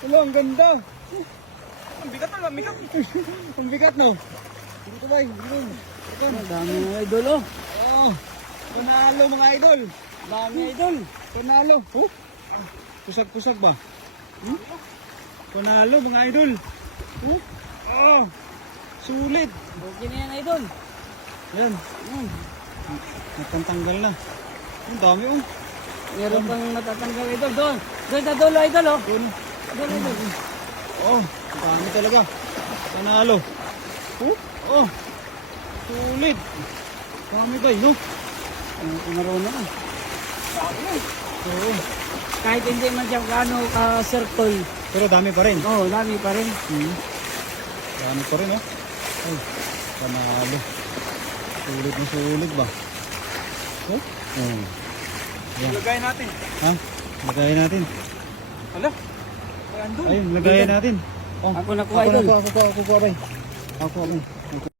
Wala, ang ganda. Ang bigat na, bigat. Ang bigat, no? Dito ba? Dito. Ang dami mga idol, oh. Oo. Panalo, mga idol. Dami idol. Panalo. Oh? Pusag-pusag ba? Panalo, mga idol. Oh? Oh. Sulit. Okay na yan idol. Yan. Natanggal na. Ang dami, oh. Meron pang natatanggal idol. Doon. Doon sa dulo idol, oh. Doon. Doon idol. Oh, ang dami talaga. Panalo. Oh, oh. Sulit. Dami kayo, no? Umaroon na. Oo. Kahit hindi man siya gaano ka-circle. Pero dami pa rin. Oh, dami pa rin. Dami pa rin, oh. Ay, panalo. Sulit na sulit ba? Oh? Oh. Yan. Lagayin natin. Ha? Lagayin natin. Hala. Ay, andun. Ayun, lagayin natin. Oh. Ako nakuha idol. Ako, bay. Ako.